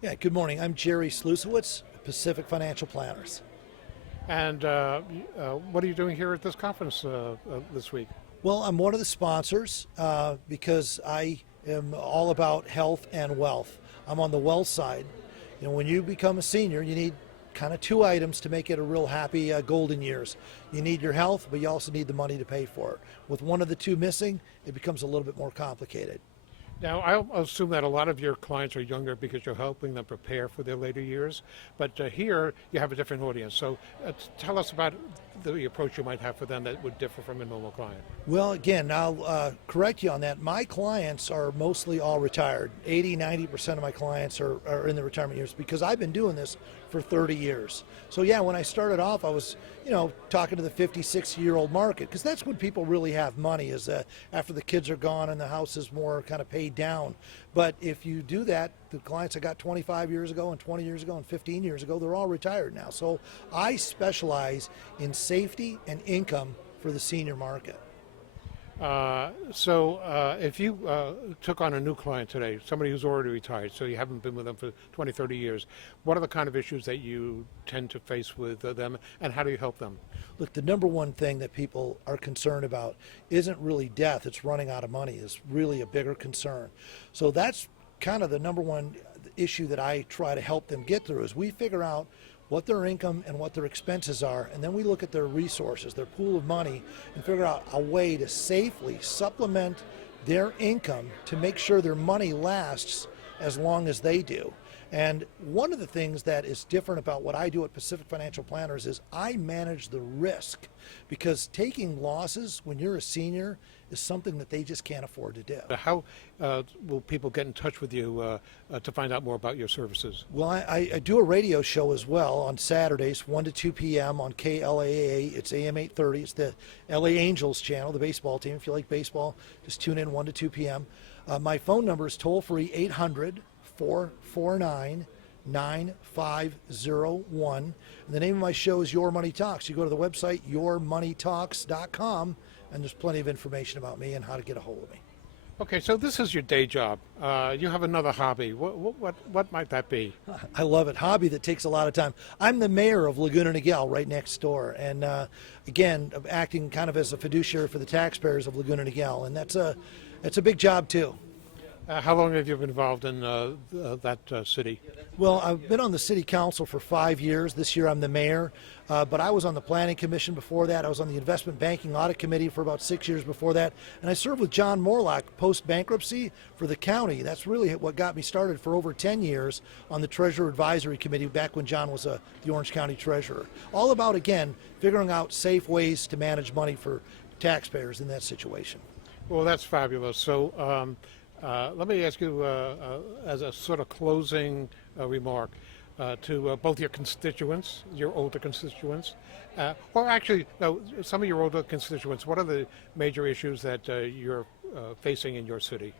Yeah, good morning. I'm Jerry Slusiewicz, Pacific Financial Planners. And what are you doing here at this conference this week? Well, I'm one of the sponsors because I am all about health and wealth. I'm on the wealth side. When you become a senior, you need kind of two items to make it a real happy golden years. You need your health, but you also need the money to pay for it. With one of the two missing, it becomes a little bit more complicated. Now, I assume that a lot of your clients are younger because you're helping them prepare for their later years. But here, you have a different audience. So tell us about the approach you might have for them that would differ from a normal client. Well, again, I'll correct you on that. My clients are mostly all retired. 80–90% of my clients are in the retirement years because I've been doing this for 30 years. So yeah, when I started off, I was, talking to the 50, 60-year-old market because that's when people really have money is after the kids are gone and the house is more kind of paid down. But if you do that, the clients I got 25 years ago and 20 years ago and 15 years ago, they're all retired now. So I specialize in safety and income for the senior market. If you took on a new client today, somebody who's already retired, so you haven't been with them for 20, 30 years, what are the kind of issues that you tend to face with them, and how do you help them? Look, the number one thing that people are concerned about isn't really death, it's running out of money is really a bigger concern. So that's kind of the number one issue that I try to help them get through is we figure out what their income and what their expenses are, and then we look at their resources, their pool of money, and figure out a way to safely supplement their income to make sure their money lasts as long as they do. And one of the things that is different about what I do at Pacific Financial Planners is I manage the risk because taking losses when you're a senior is something that they just can't afford to do. How will people get in touch with you to find out more about your services? Well, I do a radio show as well on Saturdays, 1 to 2 p.m. on KLAA. It's AM 830. It's the LA Angels channel, the baseball team. If you like baseball, just tune in 1 to 2 p.m. My phone number is toll-free 800-449-9501. And the name of my show is Your Money Talks. You go to the website, yourmoneytalks.com, and there's plenty of information about me and how to get a hold of me. Okay, so this is your day job. You have another hobby. What might that be? I love it. Hobby that takes a lot of time. I'm the mayor of Laguna Niguel, right next door, and again, I'm acting kind of as a fiduciary for the taxpayers of Laguna Niguel, and that's a big job too. How long have you been involved in that city? Well, I've been on the city council for 5 years. This year I'm the mayor, but I was on the planning commission before that. I was on the investment banking audit committee for about 6 years before that, and I served with John Morlock post-bankruptcy for the county. That's really what got me started for over 10 years on the Treasurer Advisory Committee back when John was the Orange County Treasurer. All about, again, figuring out safe ways to manage money for taxpayers in that situation. Well, that's fabulous. So let me ask you as a sort of closing remark to both your constituents, your older constituents, or actually, no, some of your older constituents, what are the major issues that you're facing in your city?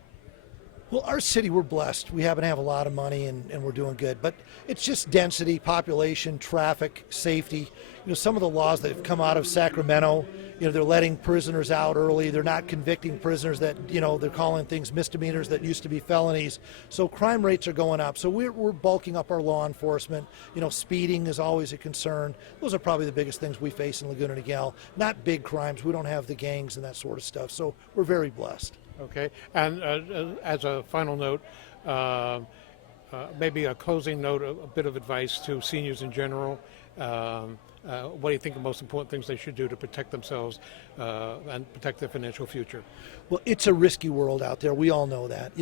Well, our city, we're blessed. We happen to have a lot of money and we're doing good. But it's just density, population, traffic, safety. Some of the laws that have come out of Sacramento, they're letting prisoners out early. They're not convicting prisoners that, they're calling things misdemeanors that used to be felonies. So crime rates are going up. So we're bulking up our law enforcement. Speeding is always a concern. Those are probably the biggest things we face in Laguna Niguel. Not big crimes. We don't have the gangs and that sort of stuff. So we're very blessed. Okay, and as a final note, maybe a closing note, a bit of advice to seniors in general. What do you think the most important things they should do to protect themselves and protect their financial future? Well, it's a risky world out there. We all know that.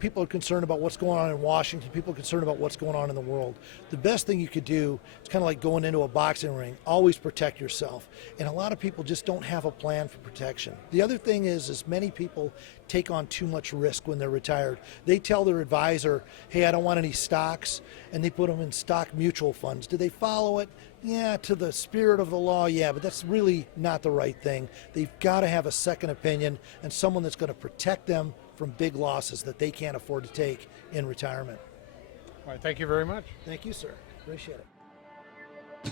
People are concerned about what's going on in Washington. People are concerned about what's going on in the world. The best thing you could do is kind of like going into a boxing ring. Always protect yourself. And a lot of people just don't have a plan for protection. The other thing is many people take on too much risk when they're retired. They tell their advisor, hey, I don't want any stocks, and they put them in stock mutual funds. Do they follow it? Yeah, to the spirit of the law, yeah, but that's really not the right thing. They've got to have a second opinion and someone that's going to protect them from big losses that they can't afford to take in retirement. All right, thank you very much. Thank you, sir. Appreciate it.